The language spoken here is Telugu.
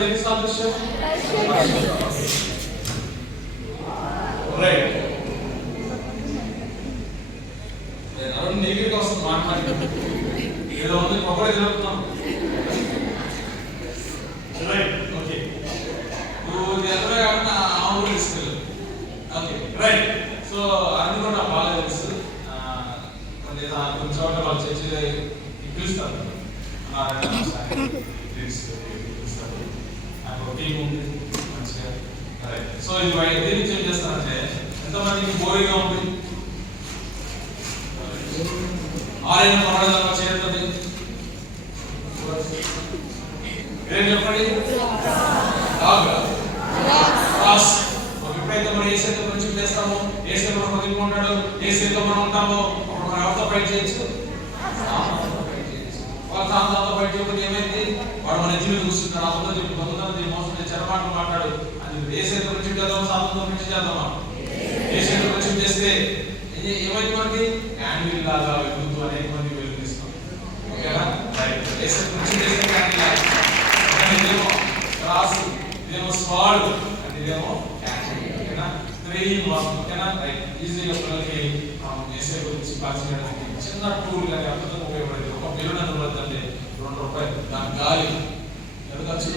దేనికి సాదృశ్యం? రైట్. అరుణ్ నీకు వస్తుంది మాట్లాడి ఏదో ఉంది ఒకటే జరుగుతున్నాం. రైట్. ఓకే. నువ్వు ఎదురుగా కాకుండా ఆమె తీసుకెళ్ళు. ఓకే. రైట్. సో అరుణ్ కూడా నాకు బాగా తెలుసు. కొంచెం చోట్ల వాళ్ళు చర్చి పిలుస్తారు. టీం ఉంది మంచిగా. సో ఇది దేనికి ఏం చేస్తానంటే ఎంతమందికి బోరింగ్గా ఉంది? ఆలయం కొనడం చేరుతుంది. ఏం చెప్పండి? ఎప్పుడైతే మనం ఏ సేత గురించి చేస్తామో, ఏ సేత మనం వదులుకుంటాడో, ఏ సేత మనం ఉంటామో అప్పుడు మనం ఎవరితో ఫైట్ చేయొచ్చు? వాళ్ళ సాంతాలతో ఫైట్ చేయకపోతే ఏమైంది? వాడు మన జీవితం చూస్తున్నాడు. అతను చెప్పి బంధువులు మోసం చెరమాటలు మాట్లాడు. అది ఏ సేత గురించి చేద్దాం, సాంతంతో గురించి చేద్దామా? ఏ సేత గురించి చేస్తే ఏమైంది? మనకి క్యాండిల్ లాగా వెలుగుతూ అనేక మంది వెలుగునిస్తాం. ఓకేనా? రైట్. ఏ సేత గురించి చేస్తే క్యాండిల్ లాగా, ఇదేమో క్రాస్, ఇదేమో స్వాడ్, అంటే ఇదేమో క్యాండిల్. ఓకేనా? ఓకేనా? రైట్. ఈజీగా పిల్లలకి ఏసే గురించి పరిచయం చిన్న టూల్ కానీ అర్థం ఉపయోగపడేది. ఒక పిల్లలు అంటే ₹2 దాని గాలి ఎంత ఖర్చు?